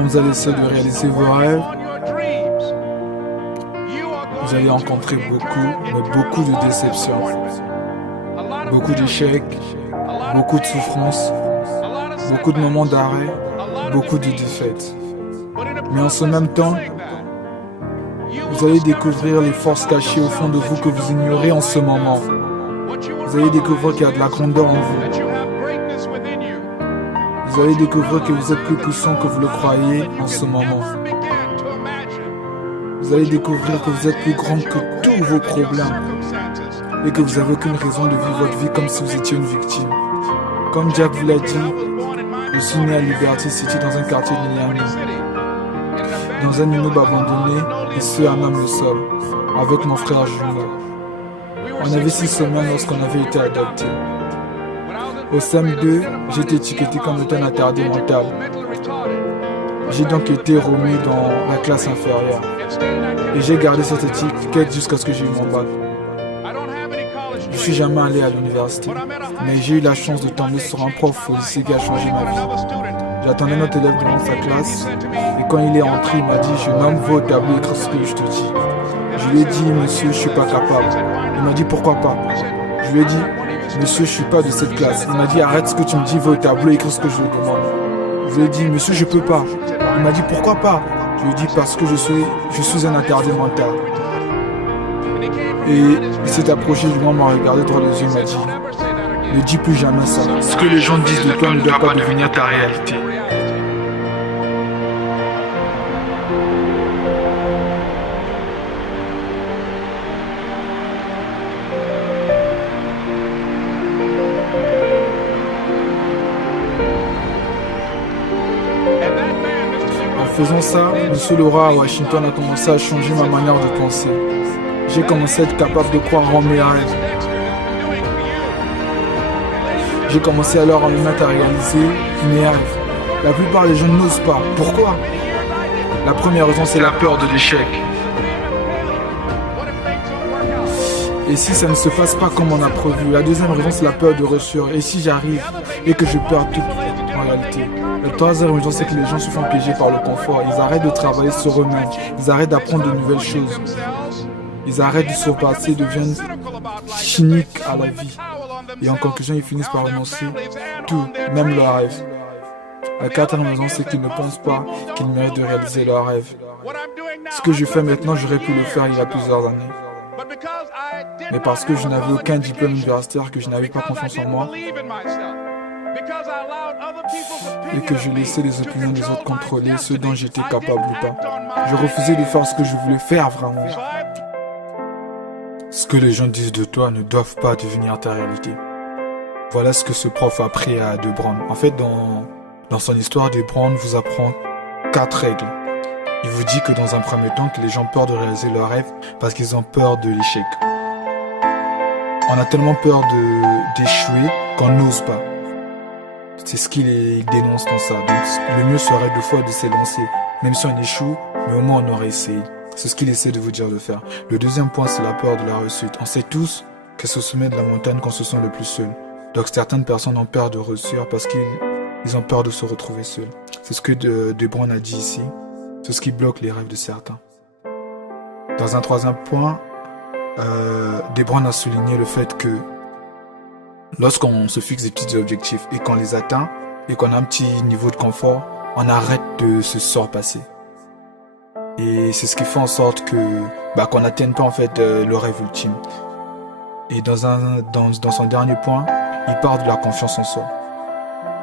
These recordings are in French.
Quand vous allez essayer de réaliser vos rêves, vous allez rencontrer beaucoup de déceptions, beaucoup d'échecs, beaucoup de souffrances, beaucoup de moments d'arrêt, beaucoup de défaites. Mais en ce même temps, vous allez découvrir les forces cachées au fond de vous que vous ignorez en ce moment. Vous allez découvrir qu'il y a de la grandeur en vous. Vous allez découvrir que vous êtes plus puissant que vous le croyez en ce moment. Vous allez découvrir que vous êtes plus grand que tous vos problèmes et que vous n'avez aucune raison de vivre votre vie comme si vous étiez une victime. Comme Jack vous l'a dit, je suis né à Liberty City dans un quartier de Miami, dans un immeuble abandonné et ce à même le sol, avec mon frère jumeau. On avait 6 semaines lorsqu'on avait été adoptés. Au CM2, j'ai été étiqueté comme étant un attardé mental. J'ai donc été remis dans la classe inférieure. Et j'ai gardé cette étiquette jusqu'à ce que j'ai eu mon bac. Je suis jamais allé à l'université, mais j'ai eu la chance de tomber sur un prof au lycée qui a changé ma vie. J'attendais notre élève devant sa classe, et quand il est entré, il m'a dit « Je nomme va au tableau écrire ce que je te dis ». Je lui ai dit « Monsieur, je suis pas capable ». Il m'a dit « Pourquoi pas ?» Je lui ai dit « Monsieur, je suis pas de cette classe ». Il m'a dit « Arrête ce que tu me dis, va au tableau écrire ce que je te demande ». Je lui ai dit « Monsieur, je peux pas ». Il m'a dit « Pourquoi pas ?» Je lui ai dit « Parce que je suis un attardé mental ». Et il s'est approché du moment, m'a regardé droit les yeux et m'a dit « Ne dis plus jamais ça. Ce que les gens disent de toi ne doit pas devenir ta réalité. » En faisant ça, Monsieur Laura à Washington a commencé à changer ma manière de penser. J'ai commencé à être capable de croire en mes rêves. J'ai commencé alors à me mettre à réaliser mes rêves. La plupart des gens n'osent pas. Pourquoi? La première raison, c'est la peur de l'échec. Et si ça ne se passe pas comme on a prévu? La deuxième raison, c'est la peur de réussir. Et si j'arrive et que je perds tout en réalité? La troisième raison, c'est que les gens se font piéger par le confort. Ils arrêtent de travailler sur eux-mêmes. Ils arrêtent d'apprendre de nouvelles choses. Ils arrêtent de se passer, deviennent cyniques à la vie. Et en conclusion, ils finissent par renoncer tout, même leurs rêves. La quatrième raison, c'est qu'ils ne pensent pas qu'ils méritent de réaliser leurs rêves. Ce que je fais maintenant, j'aurais pu le faire il y a plusieurs années. Mais parce que je n'avais aucun diplôme universitaire, que je n'avais pas confiance en moi, et que je laissais les opinions des autres contrôler ce dont j'étais capable ou pas. Je refusais de faire ce que je voulais faire vraiment. Ce que les gens disent de toi ne doivent pas devenir ta réalité. Voilà ce que ce prof a appris à De Brown. En fait, dans son histoire, De Brown vous apprend 4 règles. Il vous dit que dans un premier temps, que les gens ont peur de réaliser leurs rêves parce qu'ils ont peur de l'échec. On a tellement peur d'échouer qu'on n'ose pas. C'est ce qu'il dénonce dans ça. Donc le mieux serait deux fois de s'élancer. Même si on échoue, mais au moins on aurait essayé. C'est ce qu'il essaie de vous dire de faire. Le deuxième point, c'est la peur de la réussite. On sait tous que c'est au sommet de la montagne qu'on se sent le plus seul. Donc certaines personnes ont peur de réussir parce qu'ils ont peur de se retrouver seuls. C'est ce que De Brown a dit ici. C'est ce qui bloque les rêves de certains. Dans un troisième point, De Brown a souligné le fait que lorsqu'on se fixe des petits objectifs et qu'on les atteint et qu'on a un petit niveau de confort, on arrête de se surpasser. Et c'est ce qui fait en sorte qu'on n'atteigne pas en fait le rêve ultime. Et dans son dernier point, il parle de la confiance en soi.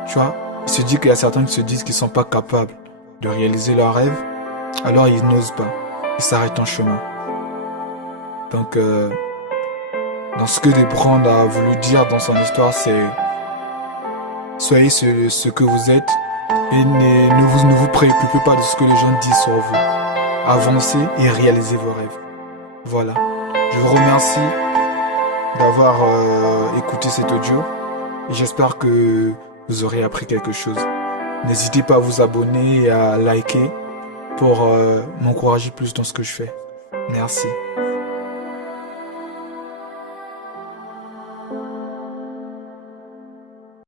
Tu vois, il se dit qu'il y a certains qui se disent qu'ils ne sont pas capables de réaliser leurs rêves, alors ils n'osent pas, ils s'arrêtent en chemin. Donc, dans ce que De Brown a voulu dire dans son histoire, c'est soyez ce que vous êtes et ne vous préoccupez pas de ce que les gens disent sur vous. Avancez et réalisez vos rêves. Voilà. Je vous remercie d'avoir écouté cet audio et j'espère que vous aurez appris quelque chose. N'hésitez pas à vous abonner et à liker pour m'encourager plus dans ce que je fais. Merci.